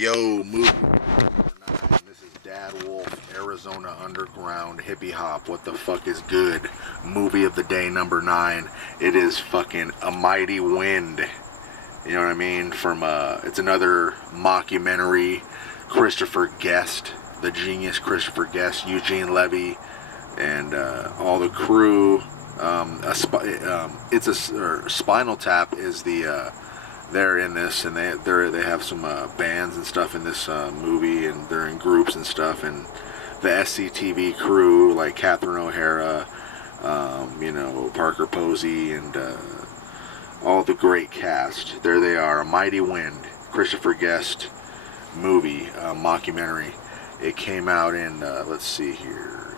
Yo, movie number 9. This is Dad Wolf, Arizona Underground, Hippie Hop. What the fuck is good? Movie of the day number 9. It is fucking A Mighty Wind. You know what I mean? It's another mockumentary. Christopher Guest, the genius Christopher Guest, Eugene Levy, and all the crew. Spinal Tap is they're in this, and they have some bands and stuff in this movie, and they're in groups and stuff, and the SCTV crew like Catherine O'Hara, Parker Posey, and all the great cast. There they are, A Mighty Wind, Christopher Guest movie, mockumentary. It came out in let's see here.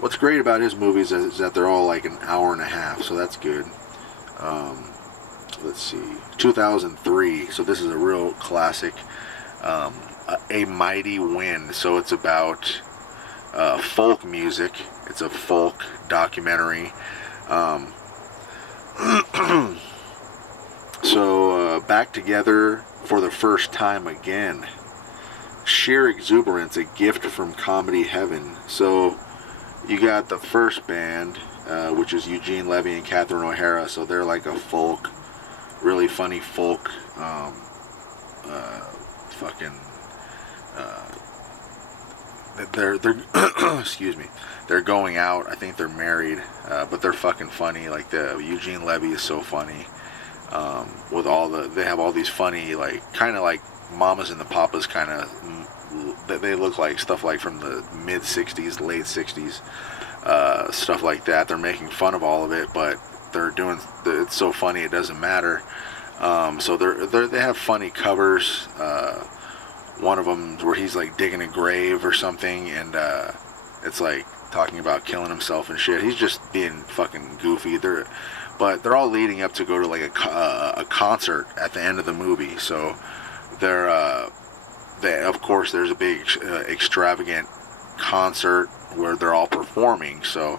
What's great about his movies is that they're all like an hour and a half, so that's good. Let's see, 2003, so this is a real classic. A Mighty Wind, so it's about folk music. It's a folk documentary. So back together for the first time again. Sheer exuberance, a gift from comedy heaven. So you got the first band, which is Eugene Levy and Catherine O'Hara. So they're like a folk, really funny folk, they're excuse me, they're going out. I think they're married, but they're fucking funny. Like the Eugene Levy is so funny. With they have all these funny, like kind of like Mamas and the Papas kind of. They look like stuff like from the mid '60s, late '60s. Stuff like that. They're making fun of all of it, but they're doing it's so funny it doesn't matter. So they have funny covers. One of them where he's like digging a grave or something, and it's like talking about killing himself and shit. He's just being fucking goofy. But they're all leading up to go to like a concert at the end of the movie. So of course there's a big extravagant concert where they're all performing. So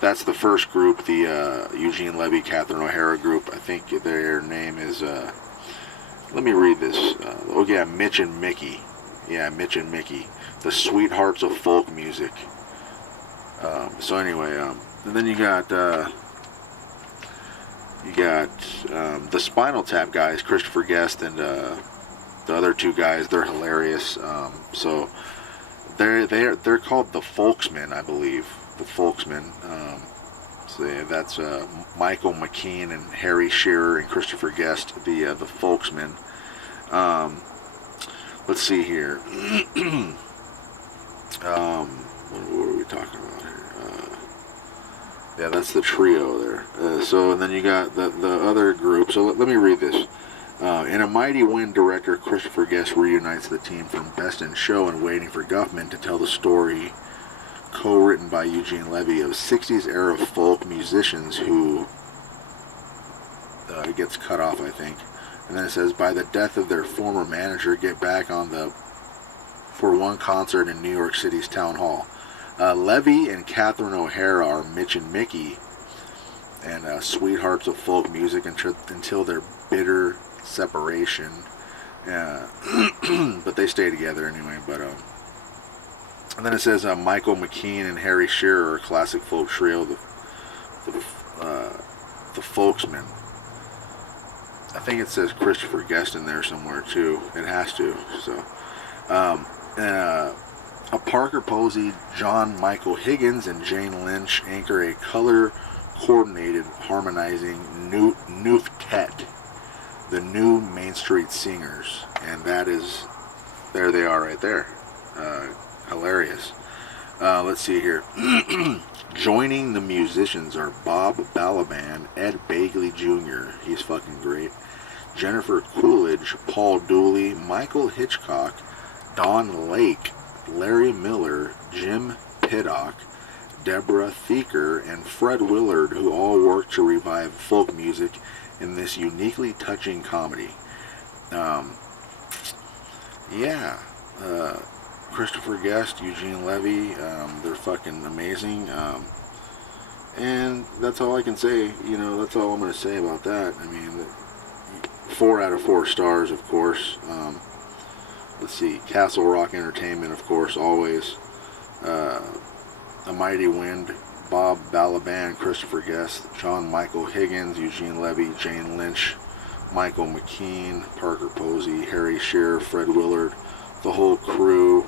that's the first group, the Eugene Levy, Catherine O'Hara group. I think their name is, let me read this. Mitch and Mickey. Yeah, Mitch and Mickey. The Sweethearts of Folk Music. So anyway, and then you got the Spinal Tap guys, Christopher Guest and the other two guys. They're hilarious. So they're called the Folksmen, I believe. The Folksmen. So that's Michael McKean and Harry Shearer and Christopher Guest, the Folksmen. Let's see here. What were we talking about here? Yeah, that's the trio there. So and then you got the other group. So let me read this. In A Mighty Wind, director Christopher Guest reunites the team from Best in Show and Waiting for Guffman to tell the story, co-written by Eugene Levy, of 60s era folk musicians who it gets cut off, I think. And then it says, by the death of their former manager, get back on for one concert in New York City's Town Hall. Levy and Catherine O'Hara are Mitch and Mickey, and Sweethearts of Folk Music until their bitter separation. But they stay together anyway. But and then it says Michael McKean and Harry Shearer, classic folk trio, the Folksmen. I think it says Christopher Guest in there somewhere too. It has to. So, a Parker Posey, John Michael Higgins, and Jane Lynch anchor a color-coordinated, harmonizing Nooftet, the new Main Street Singers, and there they are right there. Hilarious. Let's see here. Joining the musicians are Bob Balaban, Ed Begley Jr., he's fucking great, Jennifer Coolidge, Paul Dooley, Michael Hitchcock, Don Lake, Larry Miller, Jim Piddock, Deborah Thieker, and Fred Willard, who all work to revive folk music in this uniquely touching comedy. Christopher Guest, Eugene Levy, they're fucking amazing. And that's all I can say. That's all I'm going to say about that. I mean, 4 out of 4 stars, of course. Let's see, Castle Rock Entertainment, of course, always. A Mighty Wind, Bob Balaban, Christopher Guest, John Michael Higgins, Eugene Levy, Jane Lynch, Michael McKean, Parker Posey, Harry Shearer, Fred Willard, the whole crew,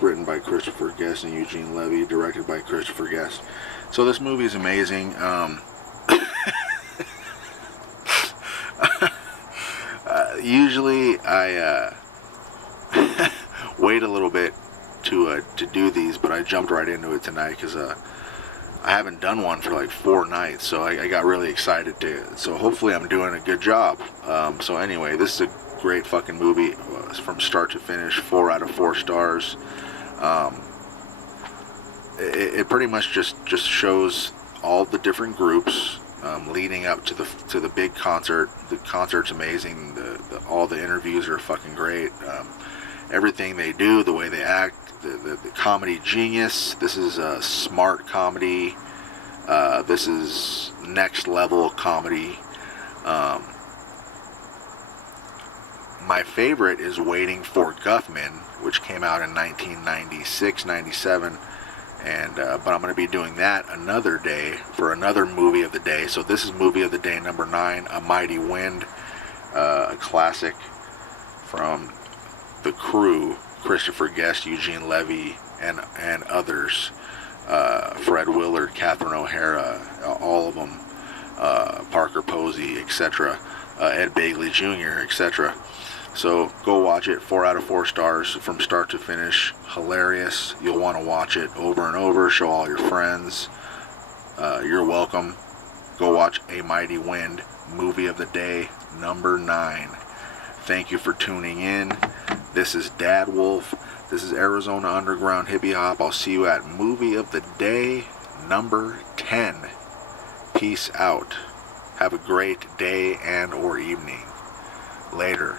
written by Christopher Guest and Eugene Levy, directed by Christopher Guest. So this movie is amazing. Usually I wait a little bit to do these, but I jumped right into it tonight because I haven't done one for like 4 nights, so I got really excited so hopefully I'm doing a good job. So anyway, this is a great fucking movie from start to finish, 4 out of 4 stars. It pretty much just shows all the different groups leading up to the big concert. The concert's amazing. All the interviews are fucking great. Everything they do, the way they act, the comedy genius. This is a smart comedy. This is next level comedy. My favorite is Waiting for Guffman, which came out in 1996, 97. But I'm going to be doing that another day for another movie of the day. So this is movie of the day number 9, A Mighty Wind, a classic from the crew, Christopher Guest, Eugene Levy, and others, Fred Willard, Catherine O'Hara, all of them, Parker Posey, etc., Ed Begley Jr., etc. So go watch it. 4 out of 4 stars from start to finish. Hilarious. You'll want to watch it over and over. Show all your friends. You're welcome. Go watch A Mighty Wind, movie of the day number 9. Thank you for tuning in. This is Dad Wolf. This is Arizona Underground Hippie Hop. I'll see you at movie of the day number 10. Peace out. Have a great day and or evening. Later.